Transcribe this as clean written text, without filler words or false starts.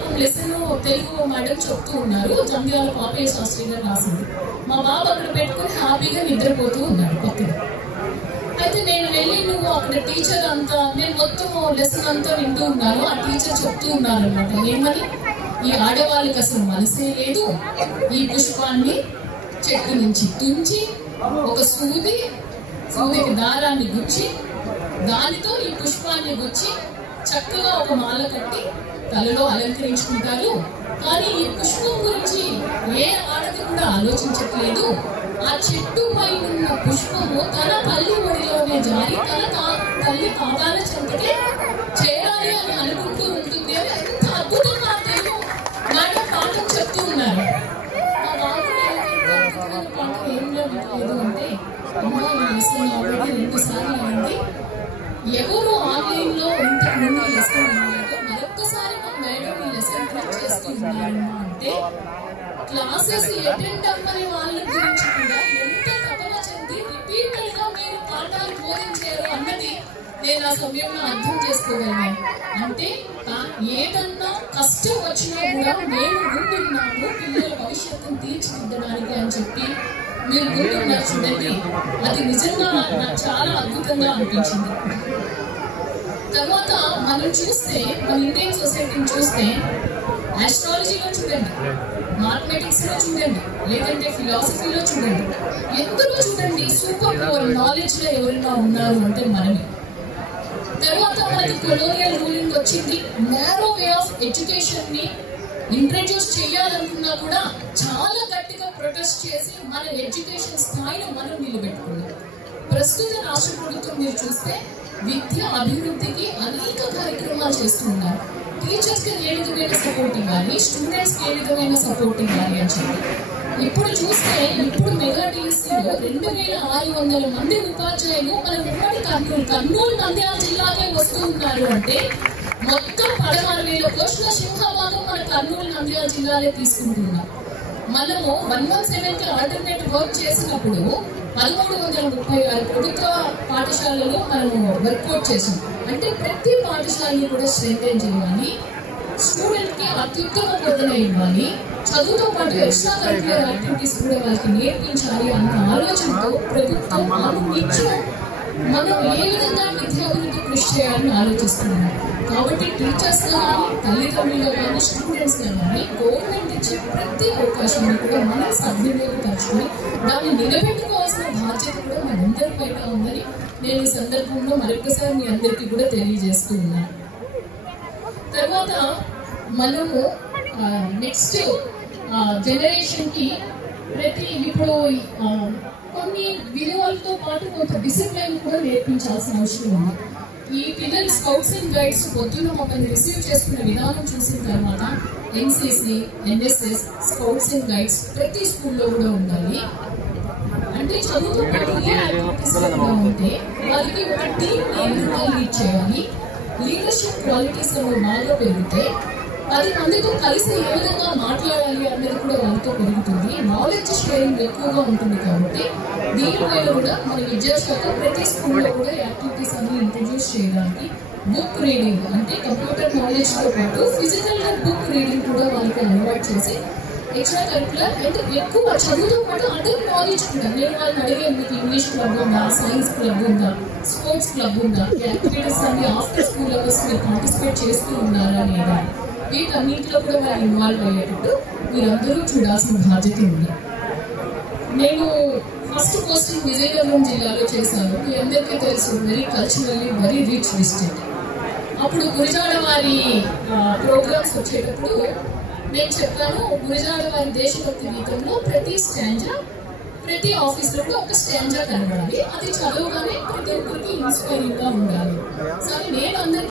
పాపం lesson Telugu madam చెప్తూ ఉన్నారు, జంధ్యాల పాపయ్య శాస్త్రి గారు రాసింది. మా బాబు అక్కడ పెట్టుకుని హ్యాపీగా నిద్రపోతూ ఉన్నాడు పక్కన. అయితే నేను వెళ్ళి నువ్వు అక్కడ టీచర్ అంతా, నేను మొత్తం లెసన్ అంతా వింటూ ఉన్నాను. ఆ టీచర్ చెప్తూ ఉన్నారు అనమాట, ఏమని, ఈ ఆడవాళ్ళకి అసలు మనసే లేదు, ఈ పుష్పాన్ని చెట్టు నుంచి తుంచి ఒక సూదికి దారాన్ని గుచ్చి దానితో ఈ పుష్పాన్ని గుచ్చి చక్కగా ఒక మాల కట్టి తలలో అలంకరించుకుంటారు. కానీ ఈ పుష్పం గురించి ఏ ఆడది కూడా ఆలోచించట్లేదు. ఆ చెట్టు పై ఉన్న పుష్పము తన తల్లి ఒడిలోనే జారి తన తల్లి పాదాల చెంతకే చేరాలి అని అనుకుంటూ ఉంటుంది అని ఎంత అద్భుతంగా తెలుగు మేడం పాఠం చెప్తూ ఉన్నారు. మా బాబు అద్భుతమైన పాఠం ఏం లేదు అంటే, అమ్మా ఈ లెసన్ ఆల్రెడీ 2 సార్లు అయింది, ఎవరు ఆన్లైన్ లో ఇంతకు ముందు లెసన్ ఉన్నారో మరొక్కసారి మా మేడం ఈ లెసన్ టీచ్ చేస్తూ ఉన్నారు అంటే, క్లాసెస్ అటెండ్ అవ్వని వాళ్ళ గురించి కూడా ఎంత తపన చెంది రిపీటెడ్ గా మీరు పాఠాలు బోధించారు అన్నది నేను ఆ సమయంలో అర్థం చేసుకోగలను. అంటే ఏదన్నా కష్టం వచ్చినా కూడా మేము ముందున్నాము పిల్లల భవిష్యత్తును తీర్చిదిద్దడానికి అని చెప్పి మీరు ముందున్నారు చూడండి, అది నిజంగా నాకు చాలా అద్భుతంగా అనిపించింది. తర్వాత మనం చూస్తే మన ఇండియన్ సొసైటీని చూస్తే ఆస్ట్రాలజీలో చూడండి, మ్యాథమెటిక్స్ లో చూడండి, లేదంటే ఫిలాసఫీలో చూడండి, ఎందులో చూడండి సూపర్ నాలెడ్జ్ లో ఎవరైనా ఉన్నారు అంటే మనమే. తర్వాత మనకి కొలోనియల్ రూలింగ్ వచ్చింది, నేరో వే ఆఫ్ ఎడ్యుకేషన్ ని ఇంట్రడ్యూస్ చేయాలనుకున్నా కూడా చాలా గట్టిగా ప్రొటెస్ట్ చేసి మన ఎడ్యుకేషన్ స్థాయిని మనం నిలబెట్టుకున్నాం. ప్రస్తుత రాష్ట్ర ప్రభుత్వం మీరు చూస్తే విద్య అభివృద్ధికి అనేక కార్యక్రమాలు చేస్తున్నారు. టీచర్స్ కి ఏ విధమైన సపోర్ట్ ఇవ్వాలి, స్టూడెంట్స్ కి ఏ విధమైన సపోర్ట్ ఇవ్వాలి అని చెప్పి ఇప్పుడు చూస్తే, ఇప్పుడు మెగా టీఎస్సీలో 2600 మంది ఉపాధ్యాయులు మన ఉమ్మడి కర్నూలు నంద్యాల జిల్లాకే వస్తూ ఉన్నారు అంటే, మొత్తం 16,000 కోట్ల సింహభాగం మన కర్నూలు నంద్యాల జిల్లాలే తీసుకుంటున్నాం. మనము 117కి ఆల్టర్నేట్ వర్క్ చేసినప్పుడు 1336 ప్రభుత్వ పాఠశాలలో మనము వర్కౌట్ చేసాం. అంటే ప్రతి పాఠశాలని కూడా స్ట్రెంథెన్ చేయాలి, స్టూడెంట్ కి అత్యుత్తమ బోధన ఇవ్వాలి, చదువుతో పాటు ఎక్స్ట్రా కరిక్యులర్ యాక్టివిటీస్ కూడా వాళ్ళకి నేర్పించాలి అన్న ఆలోచనతో ప్రభుత్వం మనం ఏ విధంగా విద్యాభివృద్ధి కృషి చేయాలని ఆలోచిస్తున్నాం. కాబట్టి టీచర్స్ కానీ, తల్లిదండ్రులు కానీ, స్టూడెంట్స్ కానీ గవర్నమెంట్ ఇచ్చే ప్రతి అవకాశాన్ని కూడా మనం సద్వినియోగపరచుకొని దాన్ని నిలబెట్టుకోవాల్సిన బాధ్యత కూడా మనందరి పైన ఉందని నేను ఈ సందర్భంలో మరొకసారి మీ అందరికీ కూడా తెలియజేస్తూ ఉన్నాను. తర్వాత మనము నెక్స్ట్ జనరేషన్ కి ఇప్పుడు కొన్ని విలువలతో పాటు కొంత డిసిప్లైన్ కూడా నేర్పించాల్సిన అవసరం ఉంది. ఈ పిల్లలు స్కౌట్స్ అండ్ గైడ్స్ పొద్దున్న మమ్మల్ని రిసీవ్ చేసుకునే విధానం చూసిన తర్వాత NCC, NSS, scouts and guides ప్రతి స్కూల్లో కూడా ఉండాలి. అంటే చదువుతో పాటు ఏ యాక్టివిటీస్ ఉంటే వాళ్ళకి ఒక టీమ్ లీడ్ చేయాలి. లీడర్షిప్ క్వాలిటీస్ బాగా పెరిగితే 10 మందితో కలిసి ఏ విధంగా మాట్లాడాలి అన్నది కూడా వాళ్ళతో పెరుగుతుంది. నాలెడ్జ్ షేరింగ్ ఎక్కువగా ఉంటుంది. కాబట్టి దీనిపైన కూడా మన విద్యాశాఖ ప్రతి స్కూల్లో కూడా యాక్టివిటీస్ అన్ని ఇంట్రడ్యూస్ చేయడానికి, బుక్ రీడింగ్ అంటే కంప్యూటర్ నాలెడ్జ్ తో పాటు ఫిజికల్ గా బుక్ రీడింగ్ కూడా వాళ్ళకి అలవాటు చేసి ఎక్స్ట్రా కరిక్యులర్ అంటే ఎక్కువ చదువుతో పాటు అదర్ నాలెడ్జ్ కూడా నేను వాళ్ళని అడిగే, మీకు ఇంగ్లీష్ క్లబ్ ఉందా, సైన్స్ క్లబ్ ఉందా, స్పోర్ట్స్ క్లబ్ ఉందా, యాక్టివిటీస్ అన్ని ఆఫ్టర్ స్కూల్ అవర్స్ మీరు పార్టిసిపేట్ చేస్తూ ఉన్నారా లేదా, వీటన్నింటిలో కూడా వాళ్ళు ఇన్వాల్వ్ అయ్యేటట్టు మీరందరూ చూడాల్సిన బాధ్యత ఉంది. నేను ఫస్ట్ పోస్టింగ్ విజయనగరం జిల్లాలో చేశాను. మీ అందరికీ తెలుసు, very culturally very rich district. అప్పుడు గురిజాడ వారి ప్రోగ్రామ్స్ వచ్చేటప్పుడు నేను చెప్పాను, గురిజాడ వారి దేశభక్తి గీతంలో ప్రతి స్టాంజా ప్రతి ఆఫీస్ లో కూడా ఒక స్టాంజా కనబడాలి, అది చదవగానే ప్రతి ఒక్కరికి ఇన్స్పైరింగ్ గా ఉండాలి. సరే నేను అందరికీ